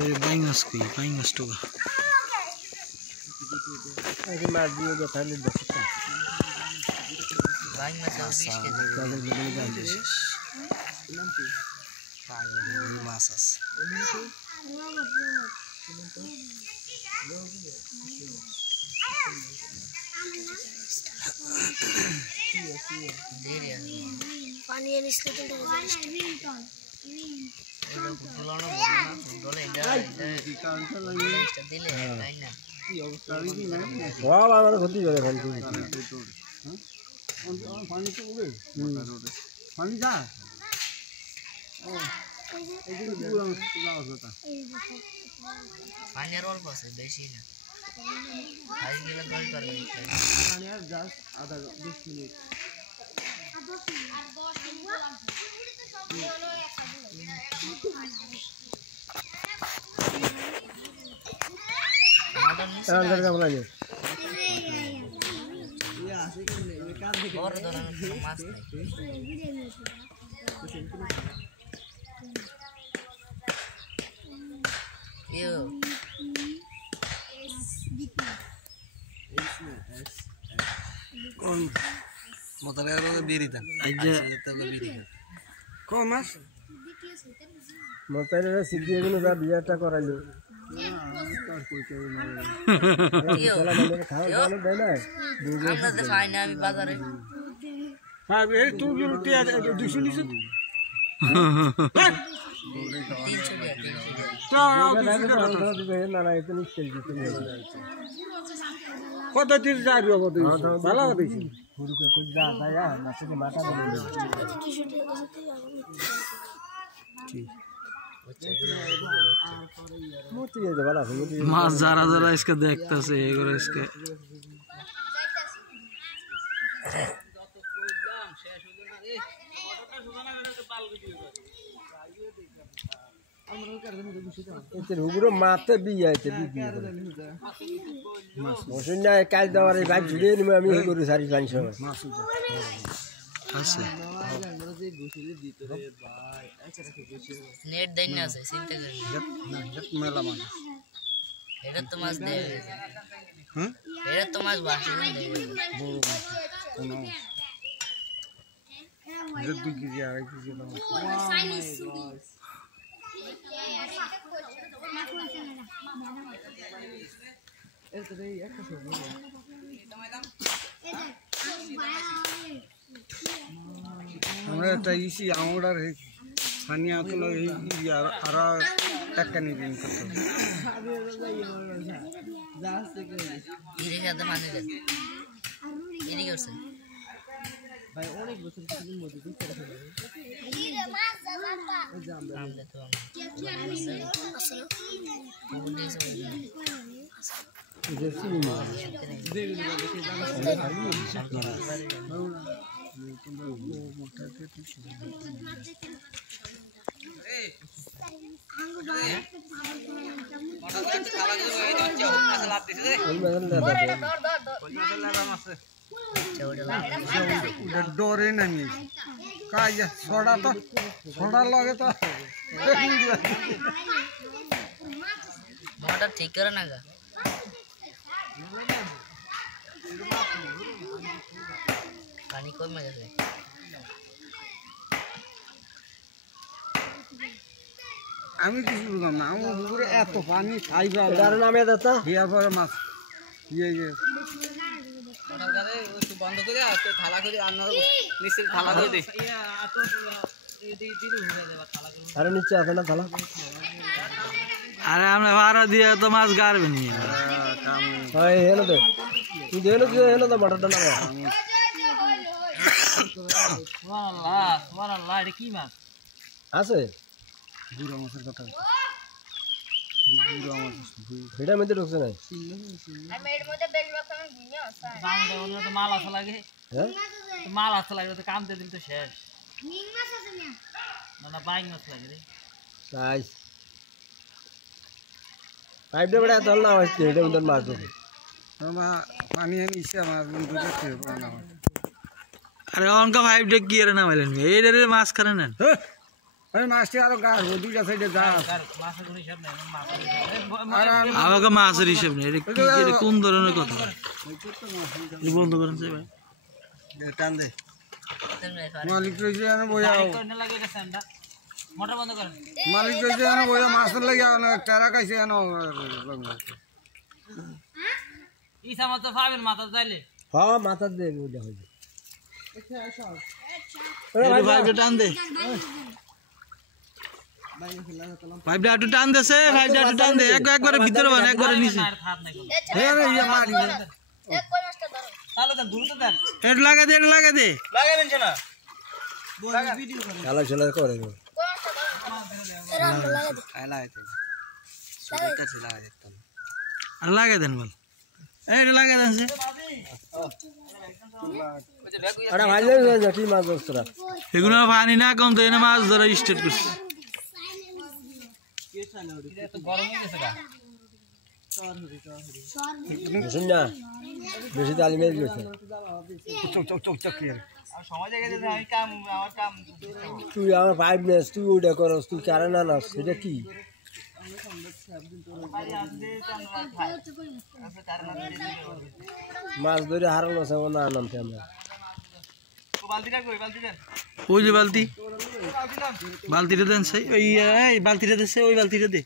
ওই বাইঙ্গাস কই বাইঙ্গাস তো আরে মার দিও যে তাহলে দেখতে বাইঙ্গাস 20 কেজি চলে গেলে যাবে নাম কি পাগল মাছ আছে पानी निस्ते तो তুলনা বলনা ডলে এটা দিলে তাই না কি অবস্থা হইনি না বাবা আমার ক্ষতি করে খালি পানি তো উড়ে পানি যা ও এইদিকে পুরো যাওয়া কথা পানি আর অল্প আছে বেশি না খাই গেলে দল করবে পানি আর জাস্ট আধা 20 মিনিট अंदर का बोला ये আসে কি কাজ দেখে বড় ধরনের মাছ নাই ইউ কোন মোতালের বিরিটা আইজে তবে বিরি কোন মাছ মোতালের সিদ্ধি এগুলো যা বিয়াটা করাইলো চলা মানে খাওয়া দাওয়া দেয় না আমরা তো খাই না আমি বাজারে হ্যাঁ এই তুই রুটি 200 নিছিস কত দিন যাবি ভালো দিছি মাছ যারা যারা इसके দেখতেছে এগুলো इसके মাতে বিয়ে আছে কাজ দেওয়ার ভাই ভিড়িয়ে নিবো আমি করি 5:30 সময় আছে নেট দেন না আছে চিন্তা করি না মেলা মাছ এটা তো মাছ দেবে হ্যাঁ এটা তো মাছ বাসি দেবে বড় মাছ কোন এটা 2 কেজি 2.5 কেজি দাম আমরা একটা ইসি আমড়ার পানি আতলো এই আর টাকানি দিন কত ইরে সাথে পানি দেন ইনি করছেন ভাই অনেক বছর থেকে মধ্যে দিতে পারে इरे मास जाता আমরা তো डोरे नहीं का छोड़ा तो छोड़ा लगे तो मोटर ठीक करे ना पानी कम में गए আমি কিছু বুঝলাম না আমার পুকুরে এত পানি খাইবা এটার নামে দাদা হিয়া পরে মাছ ইয়ে বন্ধ করে থালা করে নিচে থালা করে দে আরে নিচে আছে না থালা আরে আমরা ভাড়া দিয়ে তো মাছ গাড়বে নি হয় হেলো দে তুই দেলো কি হেলো দা মটরটা না সুবহানাল্লাহ এটা কি মাছ আছে বুড়ো মাছের কথা বুড়ো মাছ ভিড়া মধ্যে ঢুকছে না আমি এর মধ্যে বেলবা কোন ভিনিও আছে বাংলা ওর তো মাল আসা লাগে হ্যাঁ মাল আসা লাগে তো কাম দিন তো শেষ মিং মাছ আছে না না বাইং মাছ লাগে রে নাইস পাইপ দে বড় দল না হচ্ছে এটা মধ্যে মাছ ঢুকে পানি নিচে মাছ বন্ধুটা খেয়ে পড়ানো আরে অনকা 5 ডে কি এর না মাইলেন এই রে মাছ খানে নেন ওই মাছটি আরো গাছ দুইটা সাইডে গাছ আমাকে মাছের হিসাব নেই এটা কি এটা কোন ধরনের কথা এই বন্ধ করেন সে ভাই টান দে মালিক রয়েছে জানো বইয়াও মোটর বন্ধ করেন মালিক রয়েছে জানো বইয়া মাছের লাগে টারা খাইছে জানো ইসা মতো পাবেন মাথা যাইলে হ্যাঁ মাথা দে ওটা হইবে এই ভাইটা টান দে ভাইটা একটু টান দেছে ভাইটা একটু টান দে একবারে ভিতরে বান একবারে নিচে ইয়ে মারি এক কই মাছটা ধরো তাহলে তো দূর তো দেন এট লাগা দে লাগাবেন না চালা চালা করে কই মাছটা ধরো রাম লাগা দে আলা আইতে সুবিধা ছিল একদম আর লাগা দেন বল এইটা লাগা দেন সে আরে ভাই যা কি মাছ ধরছরা এগুলো পানি না কম তো এনে মাছ ধরা স্টার্ট করছে তো গরম হয়ে গেছে গা শুন না বেশি তালি মেরে গেছে চক ক্লিয়ার আর সময় জায়গা দিতে আমি কাম আমার কাম তুই আমার পাইপ নেস তুই ওটা করস তুই কারে না নাস সেটা কি মাছ ধরে হারানো আছে না নামতে আমরা বালতিটা কই বালতি দেন ওই যে বালতিটা দেন সেই ওই এই বালতিটা দে ওই বালতিটা দে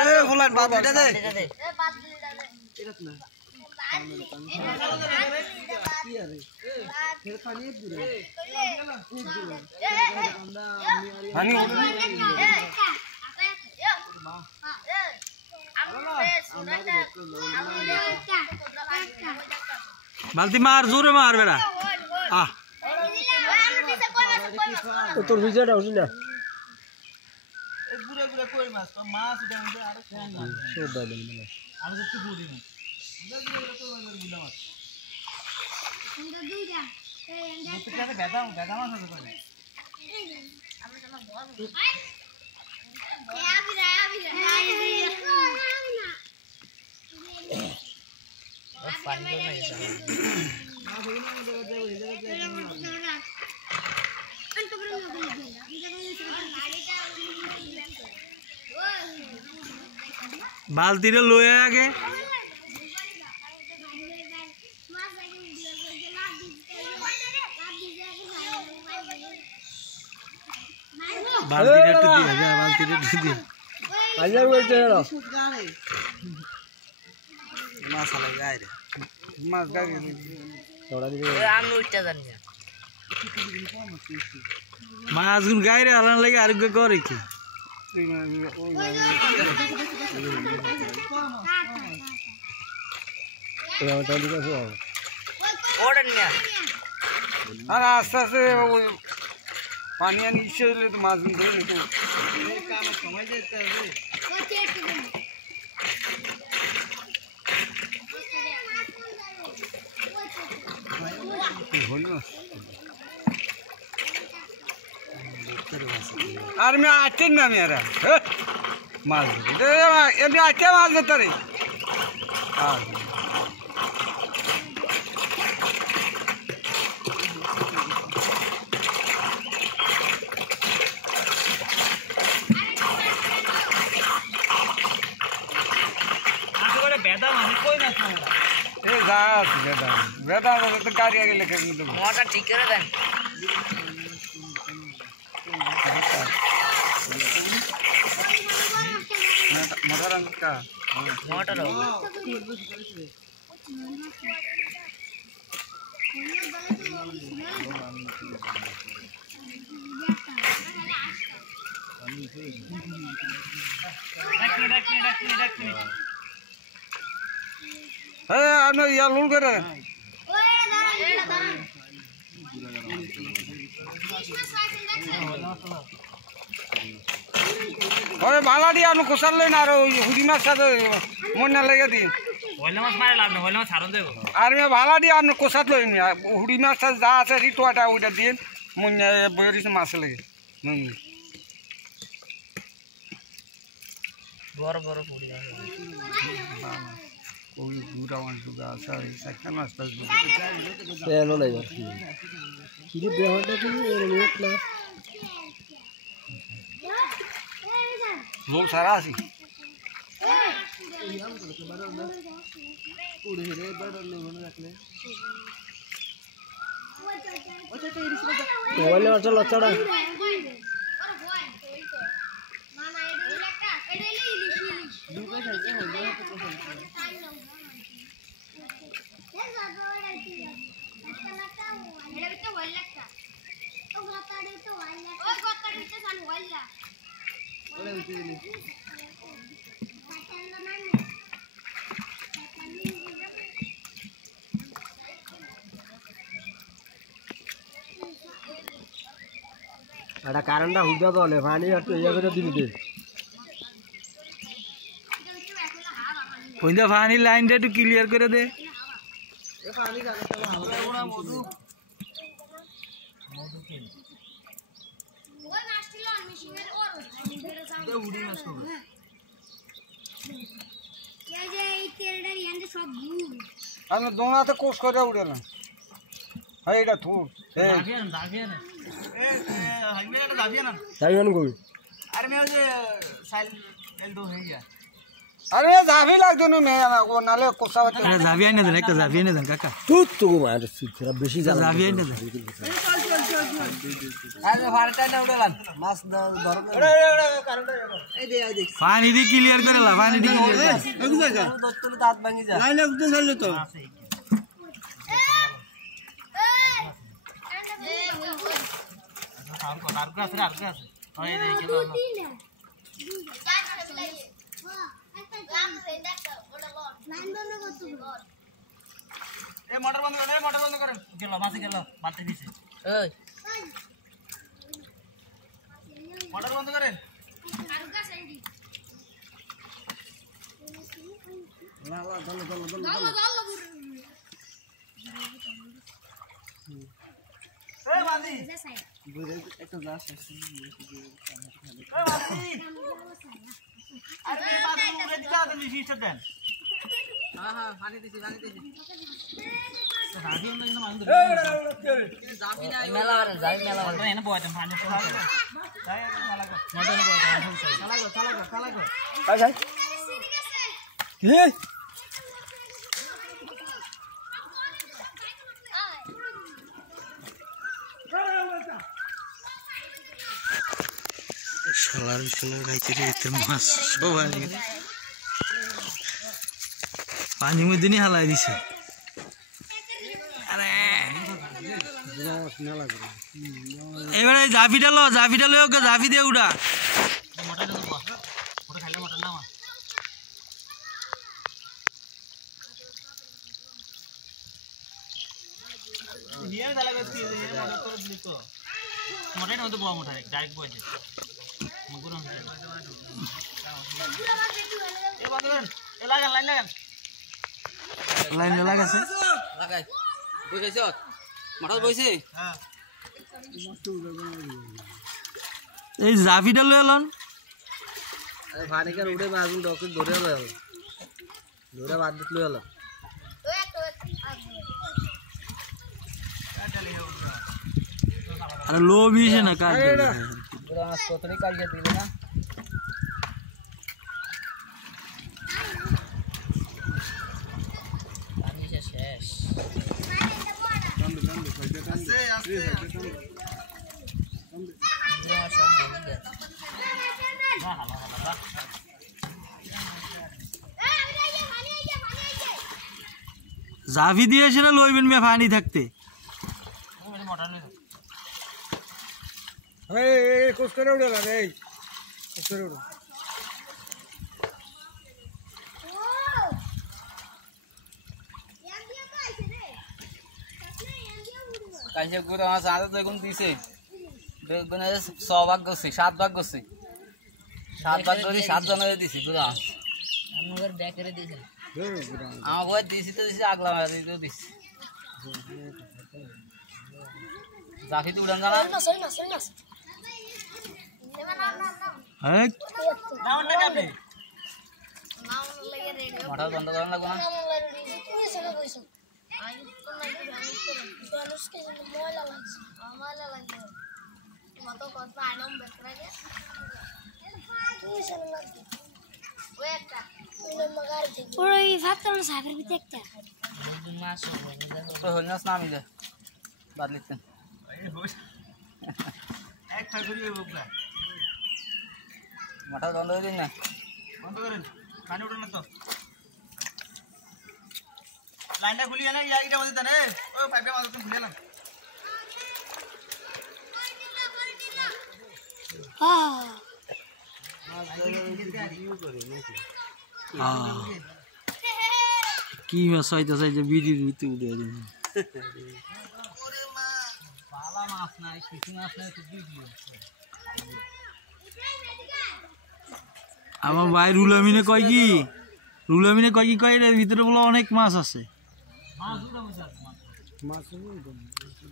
এই ফুলান বাবুটা দে এ বাদ দিলে দে এরকম না পানি বালতি মার জোরে মার বেড়া আহ তোর ভিজাটা হচ্ছে না এই গুড়া গুড়া কই মাছ তো মাছ এটা মধ্যে আরো কম মাছ সব দাও না আর একটু বুড়ি মাছ গুড়া গুড়া কই মাছ গুড়া মাছ বুঝতে বেদা মাছ আছে কই বালতিটা লয়ে আগে বালতিটা একটু দিয়ে যা বালতিটা একটু দিয়ে আইয়া বলতে না মাছ আলাই গায় রে মাছ গায় তোরা দিবে আমি উঠতে জানি না মাছ গুন গাইরে হালান লাগে আর করে কি তোরা দিকে আসো ওড়ন মিয়া আর আস্তে আস্তে পানি আনি ইচ্ছে হলে তো মাছ ধরে নিত সময় যেতে হবে আর আমি আটেন না আমি আর মাছ এমনি আটে মাছ ধরতে রে বেদা মানে কই মাছ না এই গাছ বেদা তো গাড়ি আগে লেখা কিন্তু মোটা ঠিক করে দেন মোটা রঙ का মোটা দাও আমি ইয়া লুল করে ওই বালাডি আনু কোসালে না আর ওই হুদি মাছ সাথে মনে লাগে দি হইলে মাছ মারে লাভ না হইলে মাছ ছাড়ন দেব আর আমি বালাডি আনু কোসাত লই নি হুদি মাছ সাথে যা আছে রিটোটা ওইটা দিন মনে বয়রিস মাছ লাগে বড় বড় পুরি আছে ওই দুটা মাছ দুটা আছে আর এই চারটা মাছ পাঁচ এনো নাই বা কি দেহটা কি এর ক্লাস লোক সারা আছি মোবাইলে চলো চড়া এটা কারেন্টটা হুইদা দলে পানি একটু ইয়া করে দিবি দে কইন্দা পানি লাইনটা একটু ক্লিয়ার করে দে আমি দোনাতে কোষ করে উড়েলাম হ্যাঁ এটা থুর যাইবেন কই আরে যাবি লাগতো না মেয়ে ও নালে কোষা হতে আরে যাবি আইনে দেন একটা যাবি আইনে দেন কাকা তুই তো মার সিরা বেশি জ্বালা যাবি আইনে দেন আরে ভাড়াটা না উড়ালাম মাছ ধরো এই দে পানি দি ক্লিয়ার করে লা পানি দি ক্লিয়ার দত্তলে দাঁত ভাঙি যা লাইন লাগতে চাইলে তো মোটর বন্ধ করেন গেল মাছে গেল বাড়তে দিছে এই মোটর বন্ধ করেন এই বাদি একটা গ্লাস আছে এই বাদি আরে বাদি মুড়ে দিতা দেন লিস্ট দেন হ্যাঁ পানি দিছি মেলা এনে বয়তে পানি শালার পিছনে খাইছে রে এতে মাছ সবাই পানির মধ্যে নিয়ে হালাই দিছে আরে এবারে জাফিটা লো ওকে জাফি দিয়ে উড়া লাইন লাগাছে লাগাই বুঝাইছ মাথাত বইছে এই জাফিটা লয়ে লন পানিকার উড়ে বাগুন ডকে ধরে লয় ধরে বাদ দিত লয় আরে লো বিছে না কাজ পুরো মাছ কতরি কাটিয়ে দিলে না পানি শেষ জাফি দিয়েছে না লইবেন মে পানি থাকতে এই কোষ করে উড়েলাম এই কোষ করে উড়ো কাইছে গুড় মাছ আদা তো এখন দিছে বেগুনে 6 ভাগ করছে 7 ভাগ করছে 7 ভাগ ধরে 7 জনের দিছি গুড় মাছ আমাদের ব্যাকেরে দিছে আমার দিছি তো দিছি আগলা মাছ দিছি জাফি তো উড়ান জানা হ্যাঁ নামটা কেমনে নাম লাগে রেডি মোটর বন্ধ করা লাগবে না নাম লাগে রেডি তুমি সঙ্গে কইছো আমি তো না মানুষকে ময়লা লাগছে ময়লা লাগছে মত কথা আইনাম বেকরাগে তুমি সঙ্গে লাগছে ওই একটা ওই ভাত করলে সাগর ভিতরে একটা মাছ হবে দেখো তো হল না নামি যায় বাদলিতেন এক ফাই করিয়ে বকলা মোটর বন্ধ করে দিন না বন্ধ করেন পানি উঠে না তো লাইনটা খুলিয়ে না এটা বলতে দেন ও পাইপটা মাঝে তুমি খুলে না কি মাছ হইতেছে যে বিড়ির ভিতরে উঠে দিন পালা মাছ নাই কিছু মাছ নাই তো দিও আমার ভাই রুলামিনে কয় কি কয় এর ভিতরে বলে অনেক মাছ আছে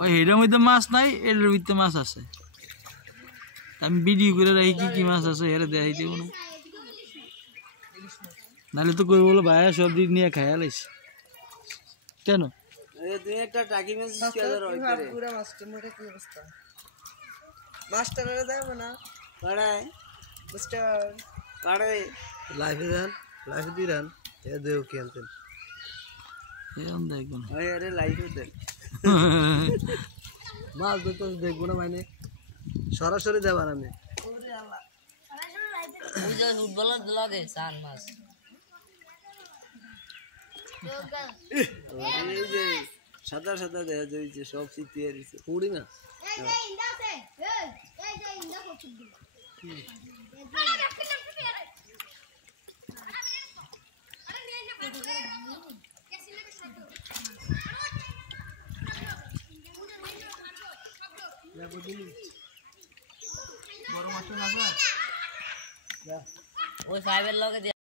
ওই হেডের মধ্যে মাছ নাই এর ভিতরে মাছ আছে আমি ভিডিও করে রাখি কি মাছ আছে এর দেখাই দেবো না নাহলে তো কই বলে ভাইয়া সব দিক নিয়ে খাইয়া লাইছে কেন তুমি একটা টাকি মেস কেদার হইতে পুরো মাস্টার মোটা কি অবস্থা মাস্টারের যাবে না পাড়ায় মাস্টার পাড়ায় লাইফে দিরান এ দেও কি আনতেন এরকম দেখবো না ওই আরে লাইফে দেন মাছ তো দেখবো না মানে সরাসরি যাবা না আমি ওই যে ফুটবলার লাগে সান মাছ এই যে সাদা সাদা দেখা যাচ্ছে সব সিটিয়ে দিছে পুরি না এই যে ইন্দাছে এই যে ইন্দা করছিস ওই ফাইভের লগে